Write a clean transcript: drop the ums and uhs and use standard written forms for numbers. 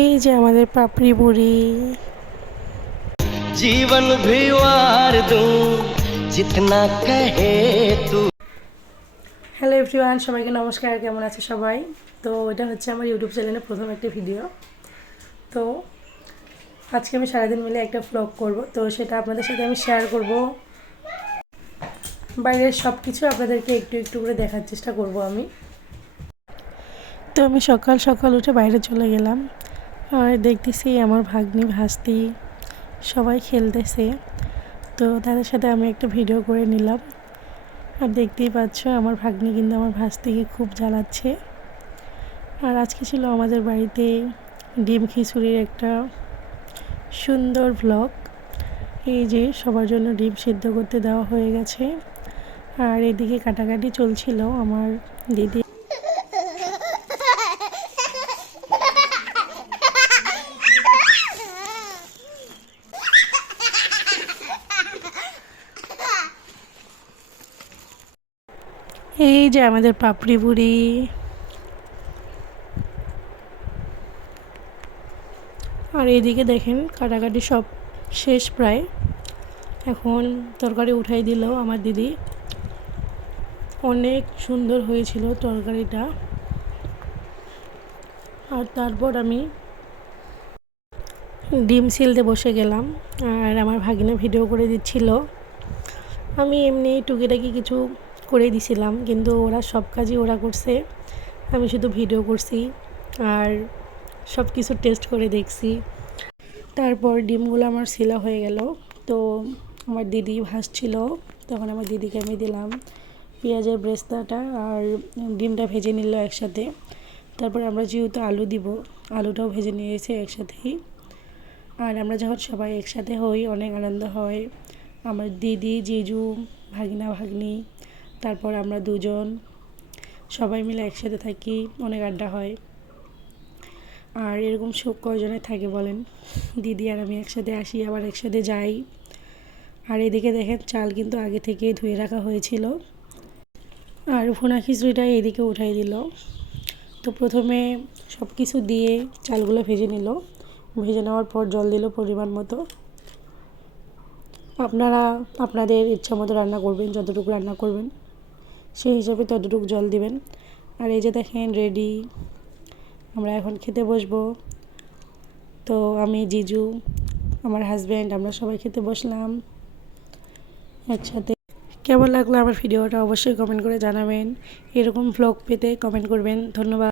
এই যে আমাদের পাপড়ি বুড়ি। जीवन भी वार दूं जितना कहे तू। হ্যালো এভরিওয়ান, সবাইকে নমস্কার। কেমন আছে সবাই? তো এটা হচ্ছে আমার ইউটিউব চ্যানেলের প্রথম একটা ভিডিও। তো আজকে আমি সারাদিন মিলে একটা ভ্লগ করব, তো সেটা আপনাদের সাথে আমি শেয়ার করব। বাইরের সব কিছু আপনাদেরকে একটু একটু করে দেখার চেষ্টা করব আমি। তো আমি সকাল সকাল উঠে বাইরে চলে গেলাম, আর দেখতেছি আমার ভাগ্নি ভাস্তি সবাই খেলতেছে। তো তাদের সাথে আমি একটা ভিডিও করে নিলাম। আর দেখতেই পাচ্ছ আমার ভাগ্নি কিন্তু আমার ভাস্তিকে খুব জ্বালাচ্ছে। আর আজকে ছিল আমাদের বাড়িতে ডিম খিচুড়ির একটা সুন্দর ভ্লগ। এই যে সবার জন্য ডিম সিদ্ধ করতে দেওয়া হয়ে গেছে, আর এদিকে কাটাকাটি চলছিল আমার দিদি। এই যে আমাদের পাপড়ি বুড়ি। আর এইদিকে দেখেন কাটাকাটি সব শেষ প্রায়। এখন তরকারি উঠাই দিল আমার দিদি। অনেক সুন্দর হয়েছিল তরকারিটা। আর তারপর আমি ডিম সিলতে বসে গেলাম, আর আমার ভাগিনা ভিডিও করে দিচ্ছিল। আমি এমনি টুকিটাকি কিছু করে দিছিলাম, কিন্তু ওরা সব কাজই ওরা করছে, আমি শুধু ভিডিও করছি আর সব কিছু টেস্ট করে দেখছি। তারপর ডিমগুলো আমার সিলা হয়ে গেল। তো আমার দিদি ভাজছিল, তখন আমার দিদিকে আমি দিলাম পেঁয়াজের ব্রেস্তাটা, আর ডিমটা ভেজে নিল একসাথে। তারপর আমরা যেহেতু আলু দিব, আলুটাও ভেজে নিয়েছে একসাথেই। আর আমরা যখন সবাই একসাথে হই অনেক আনন্দ হয়। আমার দিদি, জিজু, ভাগিনা, ভাগ্নি, তারপর আমরা দুজন সবাই মিলে একসাথে থাকি, অনেক আড্ডা হয়। আর এরকম সুখ কয়জনে থাকে বলেন? দিদি আর আমি একসাথে আসি, আবার একসাথে যাই। আর এদিকে দেখেন চাল কিন্তু আগে থেকেই ধুয়ে রাখা হয়েছিল। আর ভুনা খিচুড়িটা এদিকে উঠাই দিল। তো প্রথমে সব কিছু দিয়ে চালগুলো ভেজে নিল, ভেজে নেওয়ার পর জল দিল পরিমাণ মতো। আপনারা আপনাদের ইচ্ছা মতো রান্না করবেন, যতটুকু রান্না করবেন সেই হিসাবে ততটুকু জল দিবেন। আর এই যে দেখেন রেডি, আমরা এখন খেতে বসবো। তো আমি, জিজু, আমার হাজব্যান্ড, আমরা সবাই খেতে বসলাম একসাথে। কেমন লাগলো আমার ভিডিওটা অবশ্যই কমেন্ট করে জানাবেন। এরকম ভ্লগ পেতে কমেন্ট করবেন। ধন্যবাদ।